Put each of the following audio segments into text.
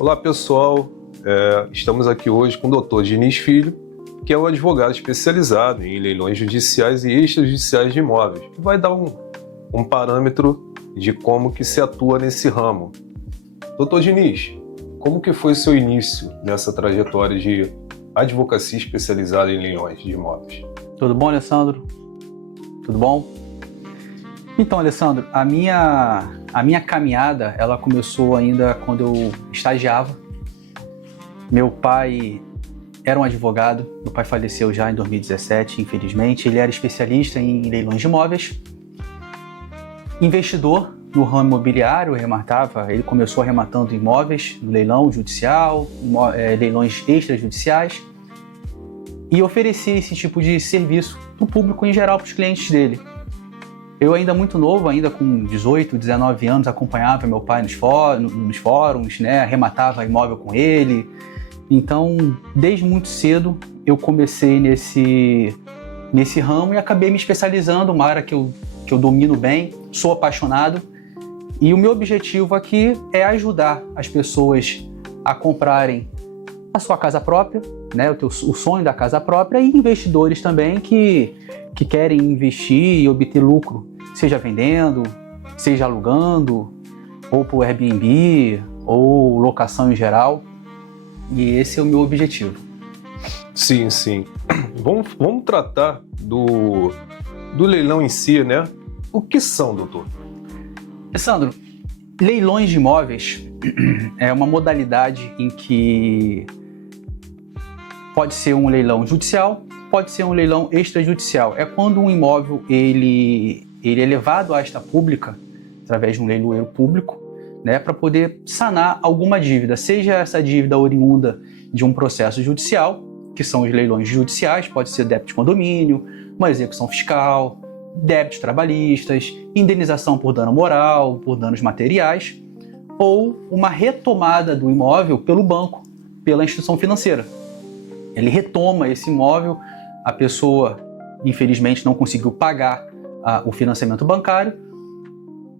Olá pessoal, estamos aqui hoje com o Dr. Diniz Filho, que é um advogado especializado em leilões judiciais e extrajudiciais de imóveis, que vai dar um parâmetro de como que se atua nesse ramo. Dr. Diniz, como que foi seu início nessa trajetória de advocacia especializada em leilões de imóveis? Tudo bom, Alessandro? Tudo bom? Então, Alessandro, a minha caminhada, ela começou ainda quando eu estagiava. Meu pai era um advogado, meu pai faleceu já em 2017, infelizmente. Ele era especialista em leilões de imóveis, investidor no ramo imobiliário, ele começou arrematando imóveis no leilão judicial, leilões extrajudiciais, e oferecia esse tipo de serviço para o público em geral, para os clientes dele. Eu ainda muito novo, ainda com 18, 19 anos, acompanhava meu pai nos fóruns, né? Arrematava imóvel com ele. Então, desde muito cedo, eu comecei nesse ramo e acabei me especializando, uma área que eu domino bem, sou apaixonado. E o meu objetivo aqui é ajudar as pessoas a comprarem a sua casa própria, né? O sonho da casa própria, e investidores também que querem investir e obter lucro, seja vendendo, seja alugando, ou por Airbnb, ou locação em geral. E esse é o meu objetivo. Sim, sim. Vamos tratar do leilão em si, né? O que são, doutor? Alessandro, leilões de imóveis é uma modalidade em que pode ser um leilão judicial, pode ser um leilão extrajudicial. É quando um imóvel ele é levado à asta pública, através de um leiloeiro público, né, para poder sanar alguma dívida, seja essa dívida oriunda de um processo judicial, que são os leilões judiciais, pode ser débito de condomínio, uma execução fiscal, débitos trabalhistas, indenização por dano moral, por danos materiais, ou uma retomada do imóvel pelo banco, pela instituição financeira. Ele retoma esse imóvel, a pessoa, infelizmente, não conseguiu pagar o financiamento bancário,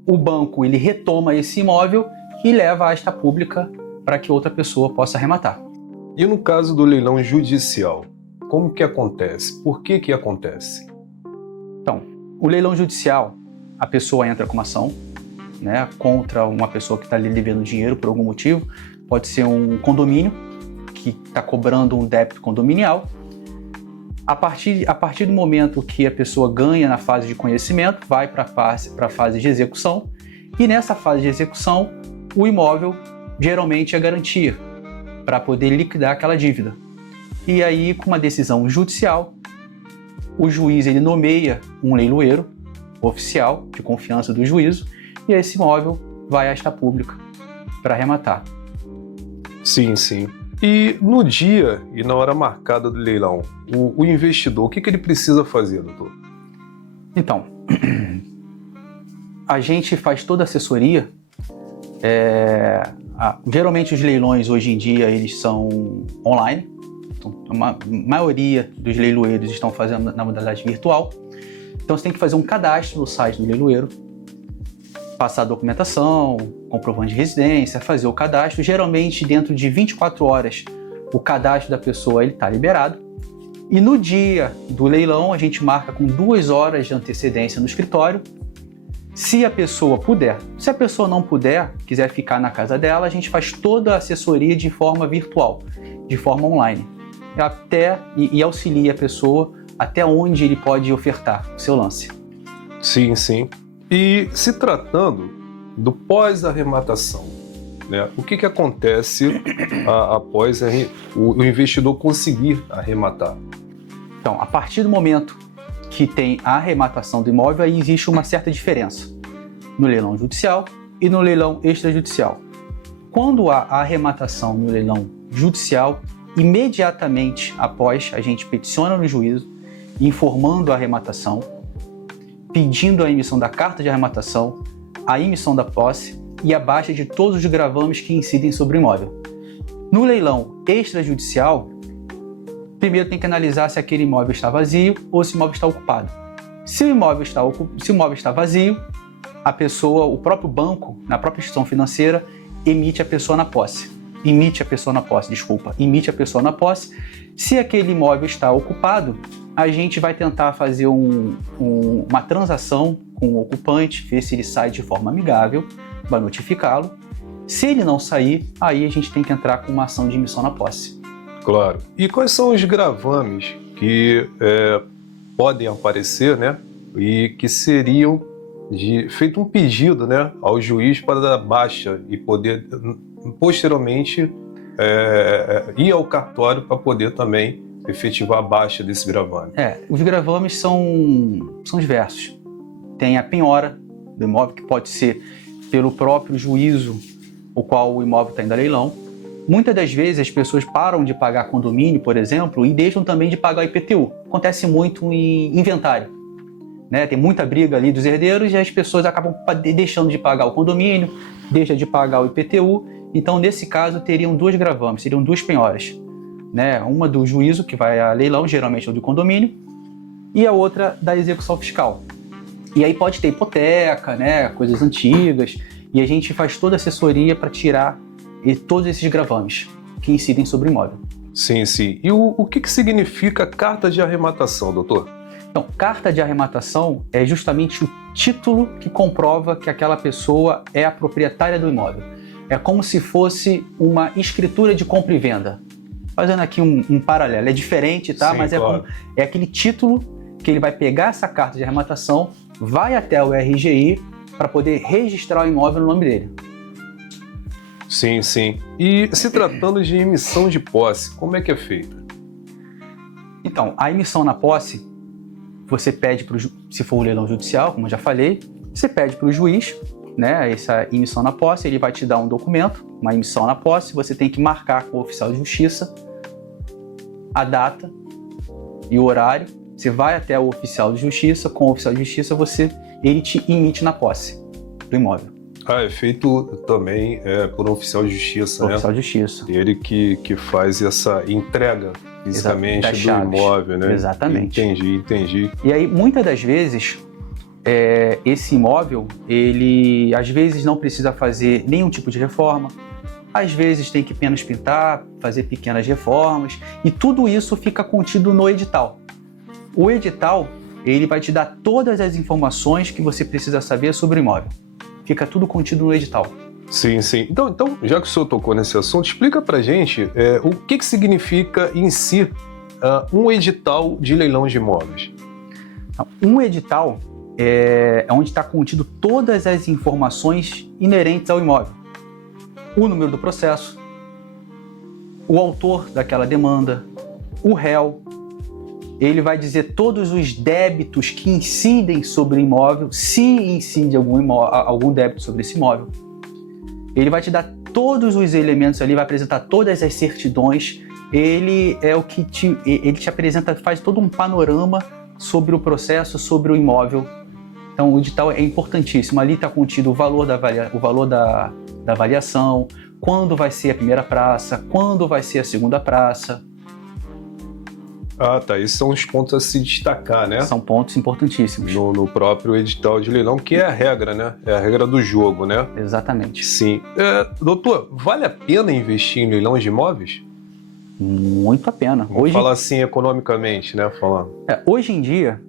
o banco ele retoma esse imóvel e leva à asta pública para que outra pessoa possa arrematar. E no caso do leilão judicial, como que acontece? Por que acontece? Então, o leilão judicial, a pessoa entra com uma ação, né, contra uma pessoa que está lhe devendo dinheiro por algum motivo, pode ser um condomínio que está cobrando um débito condominial. A partir do momento que a pessoa ganha na fase de conhecimento, vai para a fase de execução, e nessa fase de execução, o imóvel geralmente é garantia para poder liquidar aquela dívida. E aí, com uma decisão judicial, o juiz ele nomeia um leiloeiro oficial de confiança do juízo, e esse imóvel vai à asta pública para arrematar. Sim, sim. E no dia e na hora marcada do leilão, o investidor, o que ele precisa fazer, doutor? Então, a gente faz toda a assessoria. Geralmente os leilões hoje em dia eles são online. Então, a maioria dos leiloeiros estão fazendo na modalidade virtual. Então você tem que fazer um cadastro no site do leiloeiro, passar a documentação, comprovante de residência, fazer o cadastro. Geralmente, dentro de 24 horas, o cadastro da pessoa está liberado. E no dia do leilão, a gente marca com 2 horas de antecedência no escritório. Se a pessoa puder. Se a pessoa não puder, quiser ficar na casa dela, a gente faz toda a assessoria de forma virtual, de forma online. E auxilia a pessoa até onde ele pode ofertar o seu lance. Sim, sim. E se tratando do pós-arrematação, né, o que acontece após o investidor conseguir arrematar? Então, a partir do momento que tem a arrematação do imóvel, aí existe uma certa diferença no leilão judicial e no leilão extrajudicial. Quando há a arrematação no leilão judicial, imediatamente após a gente peticiona no juízo, informando a arrematação, pedindo a emissão da carta de arrematação, a emissão da posse e a baixa de todos os gravames que incidem sobre o imóvel. No leilão extrajudicial, primeiro tem que analisar se aquele imóvel está vazio ou se o imóvel está ocupado. Se o imóvel está vazio, a pessoa, o próprio banco, na própria instituição financeira, emite a pessoa na posse. imite a pessoa na posse. Se aquele imóvel está ocupado, a gente vai tentar fazer uma transação com o ocupante, ver se ele sai de forma amigável, vai notificá-lo. Se ele não sair, aí a gente tem que entrar com uma ação de emissão na posse. Claro. E quais são os gravames que podem aparecer, né? E que seriam feito um pedido, né, ao juiz para dar baixa e poder posteriormente ir ao cartório para poder também efetivar a baixa desse gravame? Os gravames são diversos. Tem a penhora do imóvel, que pode ser pelo próprio juízo o qual o imóvel está indo a leilão. Muitas das vezes as pessoas param de pagar condomínio, por exemplo, e deixam também de pagar o IPTU. Acontece muito em inventário, né? Tem muita briga ali dos herdeiros e as pessoas acabam deixando de pagar o condomínio, deixam de pagar o IPTU. Então, nesse caso, teriam dois gravames, seriam duas penhoras, né? Uma do juízo, que vai a leilão, geralmente é do condomínio, e a outra da execução fiscal. E aí pode ter hipoteca, né? Coisas antigas, e a gente faz toda a assessoria para tirar todos esses gravames que incidem sobre o imóvel. Sim, sim. E o que significa carta de arrematação, doutor? Então, carta de arrematação é justamente o título que comprova que aquela pessoa é a proprietária do imóvel. É como se fosse uma escritura de compra e venda. Fazendo aqui um paralelo, é diferente, tá? Sim, mas claro. É aquele título que ele vai pegar essa carta de arrematação, vai até o RGI para poder registrar o imóvel no nome dele. Sim, sim. E se tratando de emissão de posse, como é que é feita? Então, a emissão na posse, você pede se for o leilão judicial, como eu já falei, você pede para o juiz, né, essa emissão na posse, ele vai te dar um documento, uma emissão na posse, você tem que marcar com o oficial de justiça a data e o horário, você vai até o oficial de justiça, com o oficial de justiça ele te emite na posse do imóvel. É feito também por um oficial de justiça, né? Oficial de justiça. Ele que faz essa entrega fisicamente do imóvel, né? Exatamente. Entendi. E aí, muitas das vezes, esse imóvel, ele às vezes não precisa fazer nenhum tipo de reforma, às vezes tem que apenas pintar, fazer pequenas reformas, e tudo isso fica contido no edital. O edital, ele vai te dar todas as informações que você precisa saber sobre o imóvel. Fica tudo contido no edital. Sim, sim. Então, já que o senhor tocou nesse assunto, explica pra gente o que significa em si um edital de leilão de imóveis. Um edital é onde está contido todas as informações inerentes ao imóvel. O número do processo, o autor daquela demanda, o réu. Ele vai dizer todos os débitos que incidem sobre o imóvel, se incide algum débito sobre esse imóvel. Ele vai te dar todos os elementos ali, vai apresentar todas as certidões. Ele é o que ele te apresenta, faz todo um panorama sobre o processo, sobre o imóvel. Então, o edital é importantíssimo. Ali está contido o valor da avaliação, quando vai ser a primeira praça, quando vai ser a segunda praça. Ah, tá. Esses são os pontos a se destacar, né? São pontos importantíssimos. No próprio edital de leilão, que é a regra, né? É a regra do jogo, né? Exatamente. Sim. Doutor, vale a pena investir em leilões de imóveis? Muito a pena. Vamos falar assim economicamente, né? Hoje em dia,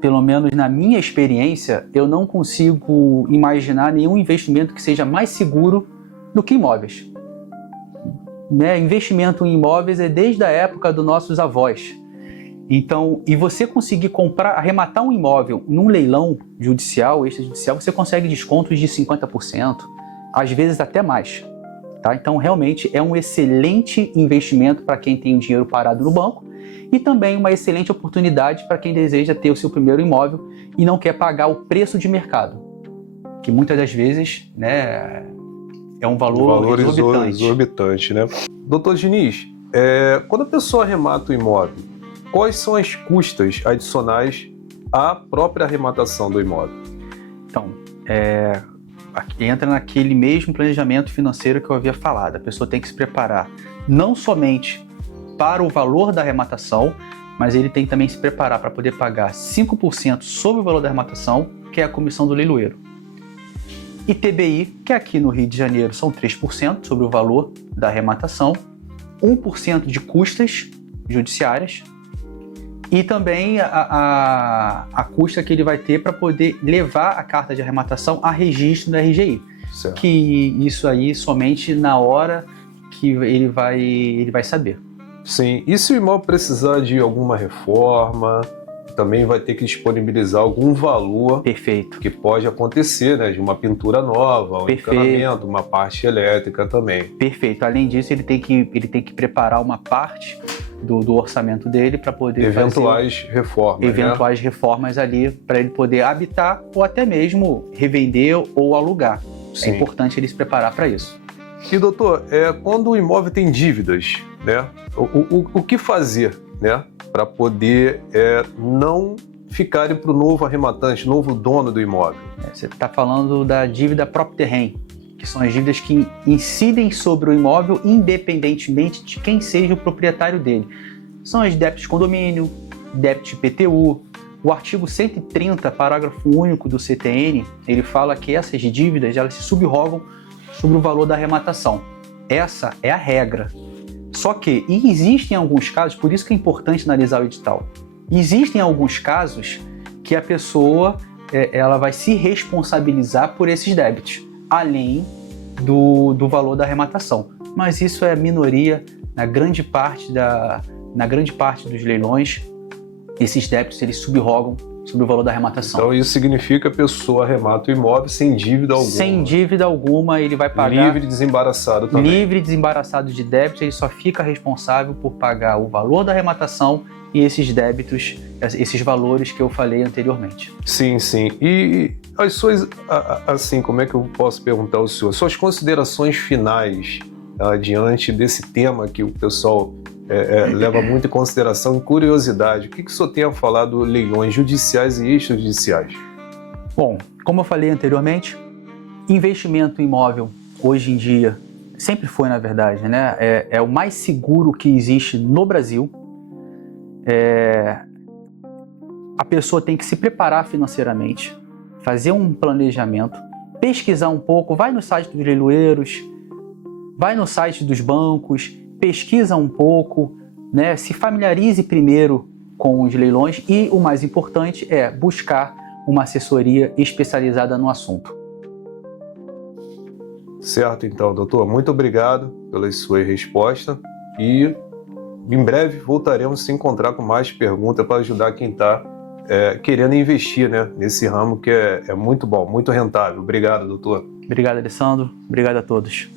pelo menos na minha experiência, eu não consigo imaginar nenhum investimento que seja mais seguro do que imóveis. Investimento em imóveis é desde a época dos nossos avós. Então, e você conseguir arrematar um imóvel num leilão judicial, extrajudicial, você consegue descontos de 50%, às vezes até mais. Tá? Então, realmente é um excelente investimento para quem tem o dinheiro parado no banco e também uma excelente oportunidade para quem deseja ter o seu primeiro imóvel e não quer pagar o preço de mercado, que muitas das vezes, né, é um valor exorbitante, né? Doutor Diniz, quando a pessoa arremata o imóvel, quais são as custas adicionais à própria arrematação do imóvel? Então, aqui entra naquele mesmo planejamento financeiro que eu havia falado. A pessoa tem que se preparar não somente para o valor da arrematação, mas ele tem que também se preparar para poder pagar 5% sobre o valor da arrematação, que é a comissão do leiloeiro. ITBI, que aqui no Rio de Janeiro são 3% sobre o valor da arrematação, 1% de custas judiciárias e também a custa que ele vai ter para poder levar a carta de arrematação a registro do RGI. Certo. Que isso aí somente na hora que ele vai saber. Sim, e se o imóvel precisar de alguma reforma, também vai ter que disponibilizar algum valor. Perfeito. Que pode acontecer, né? De uma pintura nova, um encanamento, uma parte elétrica também. Perfeito. Além disso, ele tem que preparar uma parte do orçamento dele para poder eventuais reformas. Eventuais reformas ali para ele poder habitar ou até mesmo revender ou alugar. Sim. É importante ele se preparar para isso. E doutor, quando o imóvel tem dívidas, né? O que fazer, né? Para poder não ficarem para o novo arrematante, novo dono do imóvel? Você está falando da dívida próprio terreno, que são as dívidas que incidem sobre o imóvel independentemente de quem seja o proprietário dele. São as débitos de condomínio, débito de IPTU. O artigo 130, parágrafo único do CTN, ele fala que essas dívidas elas se subrogam sobre o valor da arrematação. Essa é a regra. Só que existem alguns casos, por isso que é importante analisar o edital. Existem alguns casos que a pessoa ela vai se responsabilizar por esses débitos, além do valor da arrematação. Mas isso é minoria na grande parte dos leilões. Esses débitos eles subrogam sobre o valor da arrematação. Então isso significa que a pessoa arremata o imóvel sem dívida alguma. Sem dívida alguma, ele vai pagar... Livre e desembaraçado também. Livre e desembaraçado de débitos, ele só fica responsável por pagar o valor da arrematação e esses débitos, esses valores que eu falei anteriormente. Sim, sim. E as suas, assim, como é que eu posso perguntar ao senhor? Suas considerações finais diante desse tema que o pessoal leva muito em consideração e curiosidade. O que o senhor tem a falar dos leilões judiciais e extrajudiciais? Bom, como eu falei anteriormente, investimento imóvel hoje em dia, sempre foi na verdade, né? É o mais seguro que existe no Brasil. A pessoa tem que se preparar financeiramente, fazer um planejamento, pesquisar um pouco, vai no site dos leiloeiros, vai no site dos bancos, pesquisa um pouco, né? Se familiarize primeiro com os leilões e o mais importante é buscar uma assessoria especializada no assunto. Certo, então, doutor. Muito obrigado pela sua resposta e em breve voltaremos a se encontrar com mais perguntas para ajudar quem está querendo investir, né, nesse ramo que é muito bom, muito rentável. Obrigado, doutor. Obrigado, Alessandro. Obrigado a todos.